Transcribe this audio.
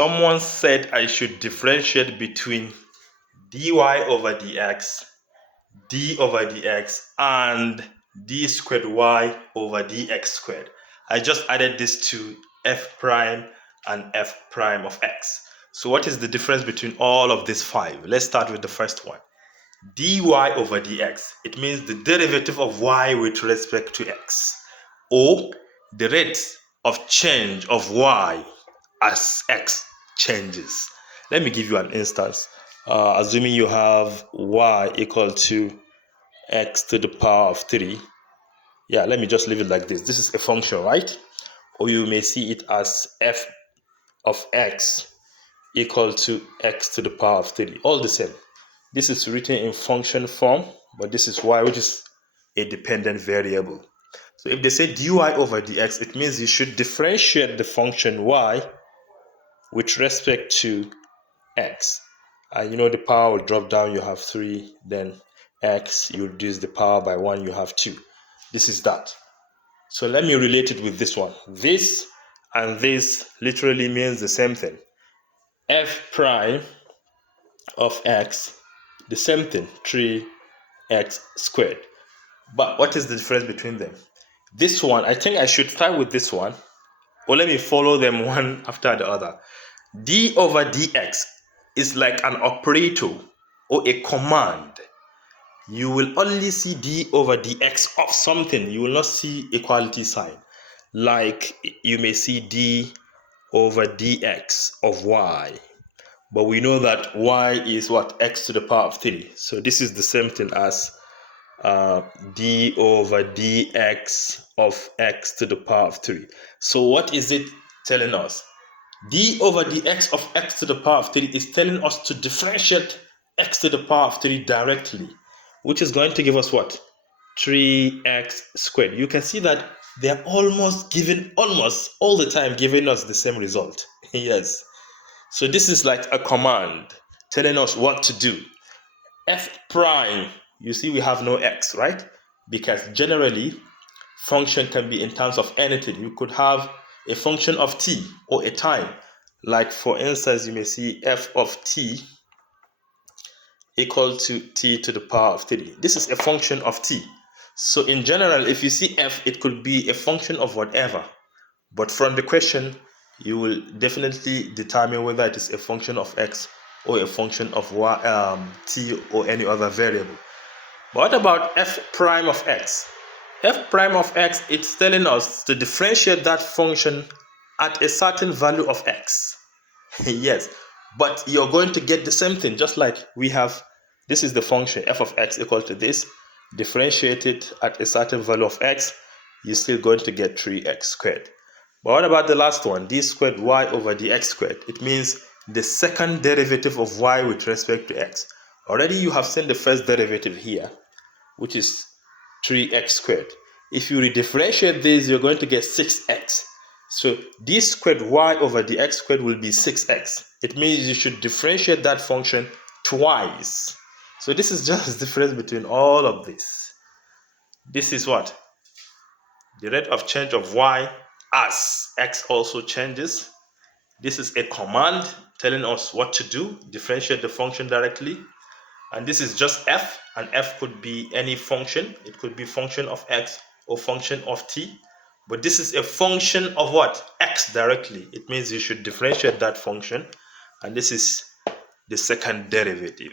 Someone said I should differentiate between dy over dx, d over dx, and d squared y over dx squared. I just added this to f prime and f prime of x. So what is the difference between all of these five? Let's start with the first one. Dy over dx, it means the derivative of y with respect to x, or the rate of change of y as x changes. Let me give you an instance. Assuming you have y equal to x to the power of 3. Yeah, let me just leave it like this. This is a function, right? Or you may see it as f of x equal to x to the power of 3. All the same. This is written in function form, but this is y, which is a dependent variable. So if they say dy over dx, it means you should differentiate the function y with respect to x. And the power will drop down, you have 3, then x, you reduce the power by 1, you have 2. This is that. So let me relate it with this one. This and this literally means the same thing. F prime of x, the same thing, 3x squared. But what is the difference between them? This one, I think I should start with this one, or let me follow them one after the other. D over dx is like an operator or a command. You will only see d over dx of something. You will not see equality sign. Like you may see d over dx of y. But we know that y is what? X to the power of 3. So this is the same thing as d over dx of x to the power of 3. So what is it telling us? D over dx of x to the power of 3 is telling us to differentiate x to the power of 3 directly, which is going to give us what? 3x squared. You can see that they are almost all the time giving us the same result. Yes. So this is like a command telling us what to do. F prime, you see we have no x, right? Because generally, function can be in terms of anything. You could have a function of t or a time. Like for instance, you may see f of t equal to t to the power of 3. This is a function of t. So in general, if you see f, it could be a function of whatever. But from the question, you will definitely determine whether it is a function of x or a function of y, t or any other variable. But what about f prime of x? F prime of x, it's telling us to differentiate that function at a certain value of x. Yes, but you're going to get the same thing, just like we have, this is the function f of x equal to this, differentiate it at a certain value of x, you're still going to get 3x squared. But what about the last one, d squared y over dx squared? It means the second derivative of y with respect to x. Already you have seen the first derivative here, which is 3x squared. If you redifferentiate this, you're going to get 6x. So d squared y over dx squared will be 6x. It means you should differentiate that function twice. So this is just the difference between all of this. This is what? The rate of change of y as x also changes. This is a command telling us what to do, differentiate the function directly. And this is just f, and f could be any function. It could be function of x or function of t. But this is a function of what? X directly. It means you should differentiate that function. And this is the second derivative.